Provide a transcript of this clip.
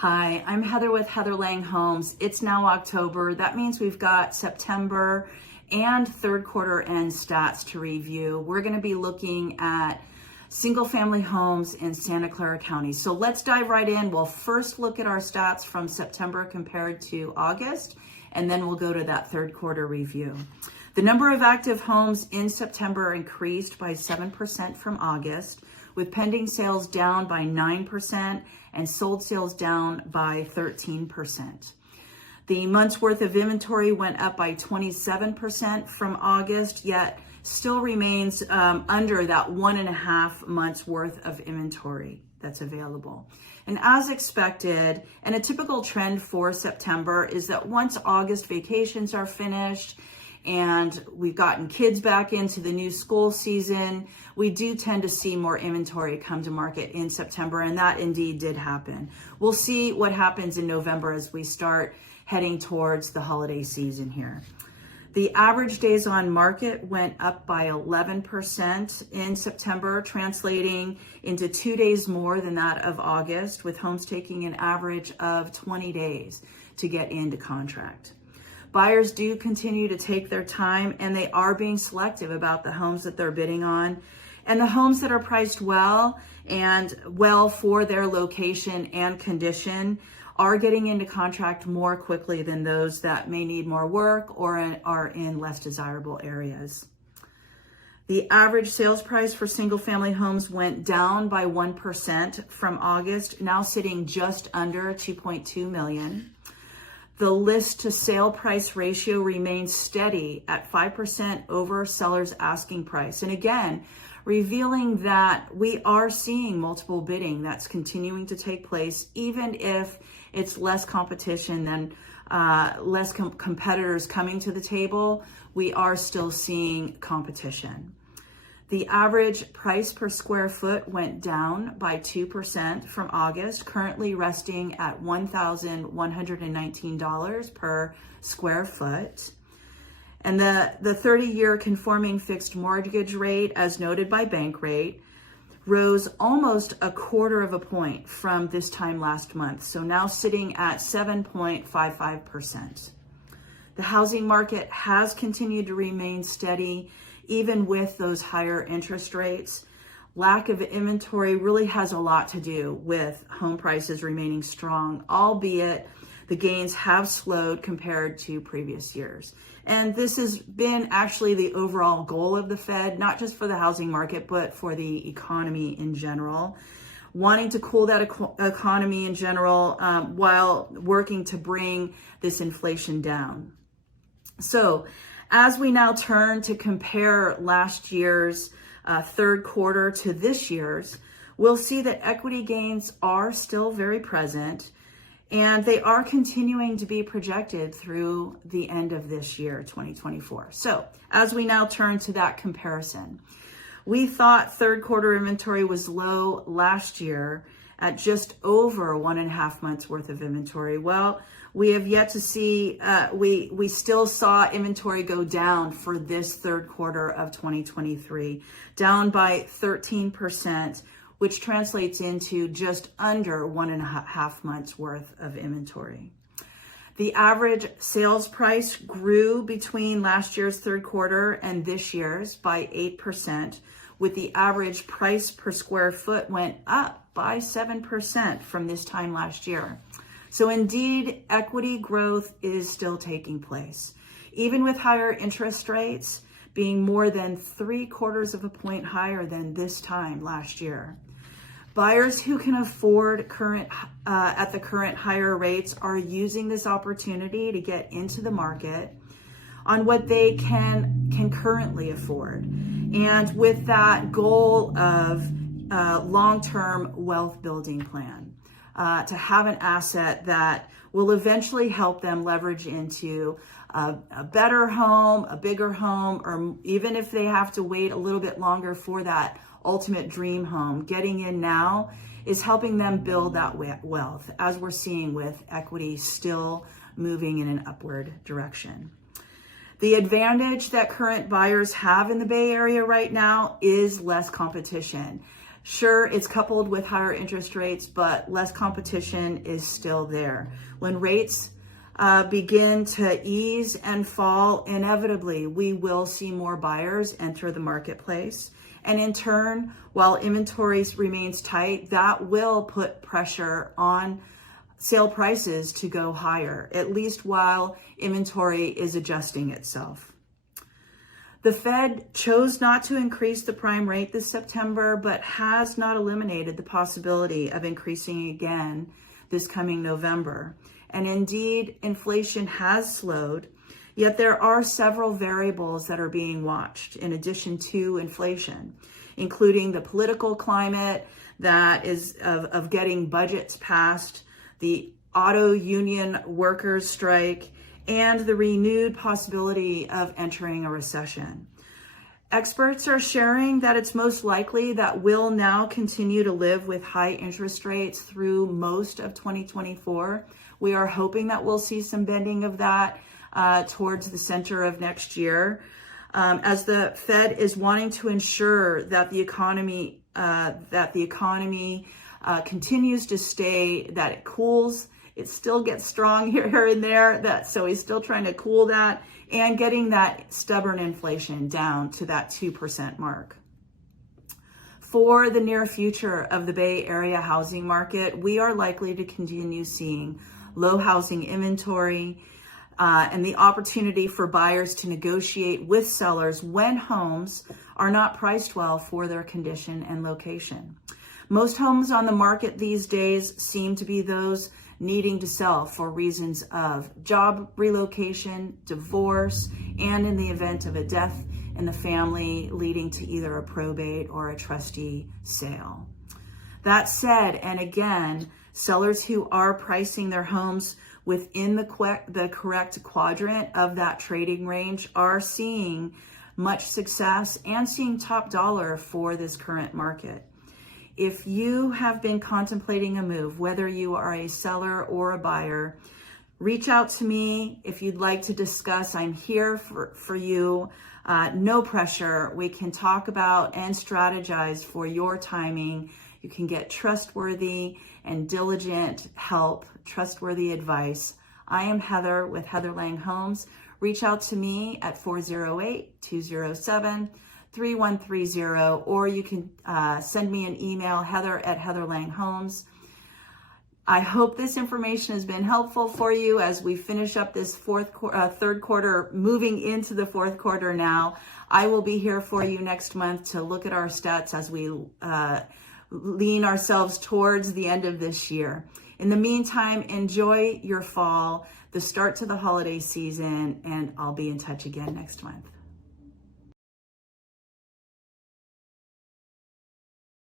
Hi, I'm Heather with Heather Lange Homes. It's now October. That means we've got September and third quarter end stats to review. We're going to be looking at single family homes in Santa Clara County. So let's dive right in. We'll first look at our stats from September compared to August, and then we'll go to that third quarter review. The number of active homes in September increased by 7% from August, with pending sales down by 9% and sold sales down by 13%. The month's worth of inventory went up by 27% from August, yet still remains under that 1.5 months worth of inventory that's available. And as expected, and a typical trend for September is that once August vacations are finished and we've gotten kids back into the new school season, we do tend to see more inventory come to market in September, and that indeed did happen. We'll see what happens in November as we start heading towards the holiday season here. The average days on market went up by 11% in September, translating into 2 days more than that of August, with homes taking an average of 20 days to get into contract. Buyers do continue to take their time, and they are being selective about the homes that they're bidding on. And the homes that are priced well and well for their location and condition are getting into contract more quickly than those that may need more work or are in less desirable areas. The average sales price for single family homes went down by 1% from August, now sitting just under $2.2 million. The list to sale price ratio remains steady at 5% over seller's asking price. And again, revealing that we are seeing multiple bidding that's continuing to take place, even if it's less competition than less competitors coming to the table, we are still seeing competition. The average price per square foot went down by 2% from August, currently resting at $1,119 per square foot. And the 30-year conforming fixed mortgage rate, as noted by Bankrate, rose almost 1/4 point from this time last month, so now sitting at 7.55%. The housing market has continued to remain steady, even with those higher interest rates. Lack of inventory really has a lot to do with home prices remaining strong, albeit the gains have slowed compared to previous years. And this has been actually the overall goal of the Fed, not just for the housing market, but for the economy in general, wanting to cool that economy in general while working to bring this inflation down. So as we now turn to compare last year's third quarter to this year's, we'll see that equity gains are still very present, and they are continuing to be projected through the end of this year, 2024. So as we now turn to that comparison, we thought third quarter inventory was low last year at just over 1.5 months worth of inventory. Well, we have yet to see, we still saw inventory go down for this third quarter of 2023, down by 13%, which translates into just under 1.5 months worth of inventory. The average sales price grew between last year's third quarter and this year's by 8%, with the average price per square foot went up by 7% from this time last year. So indeed, equity growth is still taking place, even with higher interest rates being more than 3/4 point higher than this time last year. Buyers who can afford at the current higher rates are using this opportunity to get into the market on what they can currently afford, and with that goal of long-term wealth building plan. To have an asset that will eventually help them leverage into a better home, a bigger home, or even if they have to wait a little bit longer for that ultimate dream home, getting in now is helping them build that wealth, as we're seeing with equity still moving in an upward direction. The advantage that current buyers have in the Bay Area right now is less competition. Sure, it's coupled with higher interest rates, but less competition is still there. When rates begin to ease and fall, inevitably, we will see more buyers enter the marketplace. And in turn, while inventories remains tight, that will put pressure on sale prices to go higher, at least while inventory is adjusting itself. The Fed chose not to increase the prime rate this September, but has not eliminated the possibility of increasing again this coming November. And indeed, inflation has slowed, yet there are several variables that are being watched in addition to inflation, including the political climate that is of getting budgets passed, the auto union workers strike, and the renewed possibility of entering a recession. Experts are sharing that it's most likely that we'll now continue to live with high interest rates through most of 2024. We are hoping that we'll see some bending of that towards the center of next year, as the Fed is wanting to ensure that the economy continues to stay, that it cools. It still gets strong here and there, so he's still trying to cool that and getting that stubborn inflation down to that 2% mark. For the near future of the Bay Area housing market, we are likely to continue seeing low housing inventory and the opportunity for buyers to negotiate with sellers when homes are not priced well for their condition and location. Most homes on the market these days seem to be those needing to sell for reasons of job relocation, divorce, and in the event of a death in the family leading to either a probate or a trustee sale. That said, and again, sellers who are pricing their homes within the correct quadrant of that trading range are seeing much success and seeing top dollar for this current market. If you have been contemplating a move, whether you are a seller or a buyer, reach out to me if you'd like to discuss. I'm here for you. No pressure. We can talk about and strategize for your timing. You can get trustworthy and diligent help, trustworthy advice. I am Heather with Heather Lange Homes. Reach out to me at 408-207-3130, or you can send me an email, heather@heatherlangehomes. I hope this information has been helpful for you as we finish up this third quarter, moving into the fourth quarter now. I will be here for you next month to look at our stats as we lean ourselves towards the end of this year. In the meantime, enjoy your fall, the start to the holiday season, and I'll be in touch again next month.